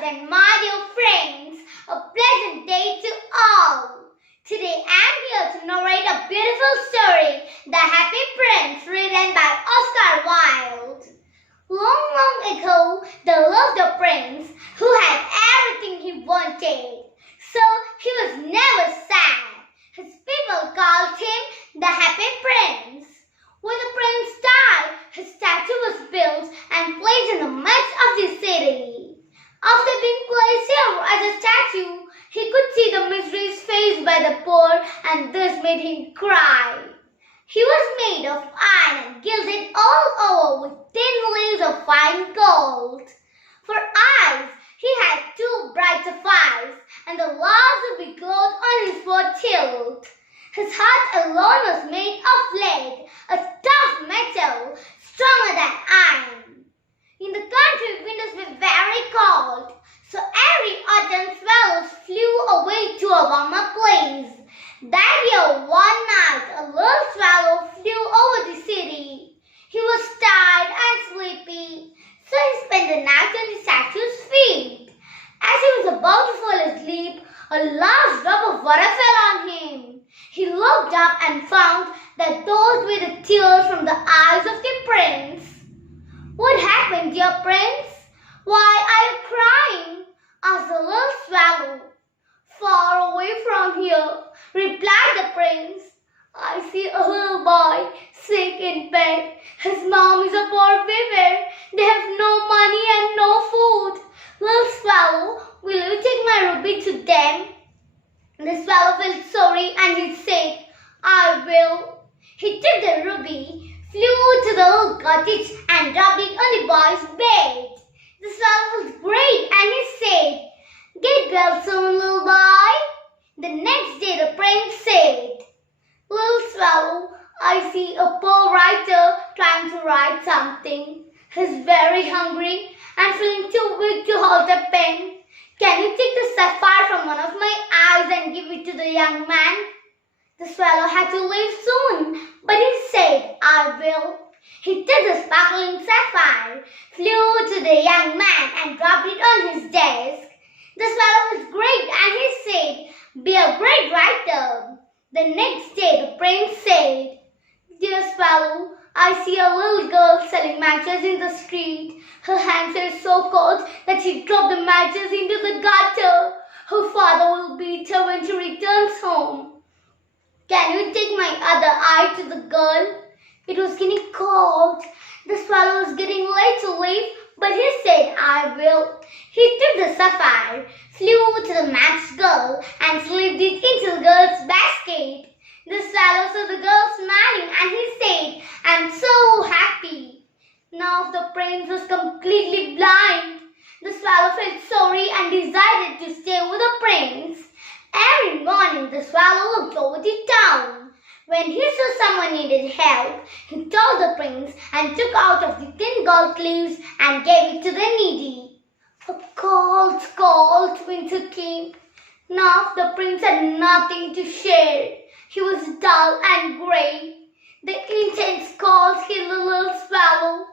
viewers and my dear friends, a pleasant day to all. Today I am here to narrate a beautiful story, The Happy Prince, written by Oscar Wilde. Long ago, there lived a prince who had everything he wanted, so he was never sad. His people called him the Happy Prince. When the prince died, his statue was built and placed in the midst of the city. After being placed here as a statue, he could see the miseries faced by the poor, and this made him cry. He was made of iron and gilded all over with thin leaves of fine gold. For eyes, he had two bright sapphires, and the lars would be glowed on his sword hilt. His heart alone was made of lead, a tough metal, stronger than iron. In the country, winters were very cold, so every autumn swallows flew away to a warmer place. That year, one night, a little swallow flew over the city. He was tired and sleepy, so he spent the night on the statue's feet. As he was about to fall asleep, a large drop of water fell on him. He looked up and found that those were the tears from the eyes of the prince. "What happened, dear prince? Why are you crying?" asked the little swallow. "Far away from here," replied the prince, "I see a little boy sick in bed. His mom is a poor weaver. They have no money and no food. Little swallow, will you take my ruby to them?" The swallow felt sorry and he said, "I will." He took the ruby, flew to the little cottage and dropped it on the boy's bed. The swallow was great and he said, "Get well soon, little boy." The next day the prince said, "Little swallow, I see a poor writer trying to write something. He's very hungry and feeling too weak to hold a pen. Can you take the sapphire from one of my eyes and give it to the young man?" The swallow had to leave soon, but he said, "I will." He took the sparkling sapphire, flew to the young man and dropped it on his desk. The swallow was great and he said, "Be a great writer." The next day the prince said, "Dear swallow, I see a little girl selling matches in the street. Her hands are so cold that she dropped the matches into the gutter. Her father will beat her when she returns home. Can you take my other eye to the girl?" It was getting cold. The swallow was getting late to leave, but he said, "I will." He took the sapphire, flew to the match girl and slipped it into the girl's basket. The swallow saw the girl smiling and he said, "I'm so happy." Now the prince was completely blind. The swallow felt sorry and decided to stay with the prince. Every morning the swallow looked over the town. When he saw someone needed help, he told the prince and took out of the thin gold leaves and gave it to the needy. A cold, cold winter came. Now the prince had nothing to share. He was dull and grey. The intense cold killed the little swallow.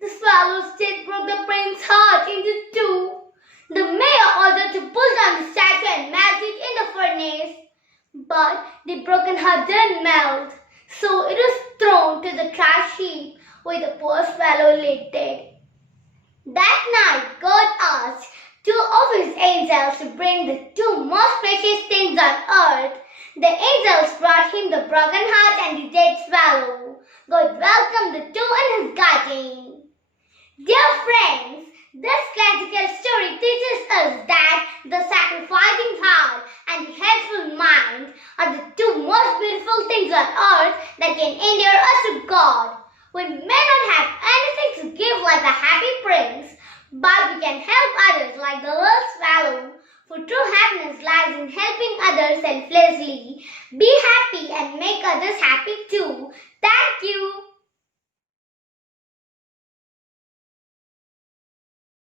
The swallow's death broke the prince's heart into two. The mayor ordered to pull down the statue and melt it in the furnace. But the broken heart didn't melt, so it was thrown to the trash heap where the poor swallow lay dead. That night God asked two of his angels to bring the two most precious things on earth. The angels brought him the broken heart and the dead swallow. God welcomed the two in his garden. Dear friends, this classical story teaches us that the sacrificing heart and the helpful mind are the two most beautiful things on earth that can endear us to God. We may not have anything to give like the happy prince, but we can help others like the little swallow. For true happiness lies in helping others selflessly. Be happy and make others happy too. Thank you.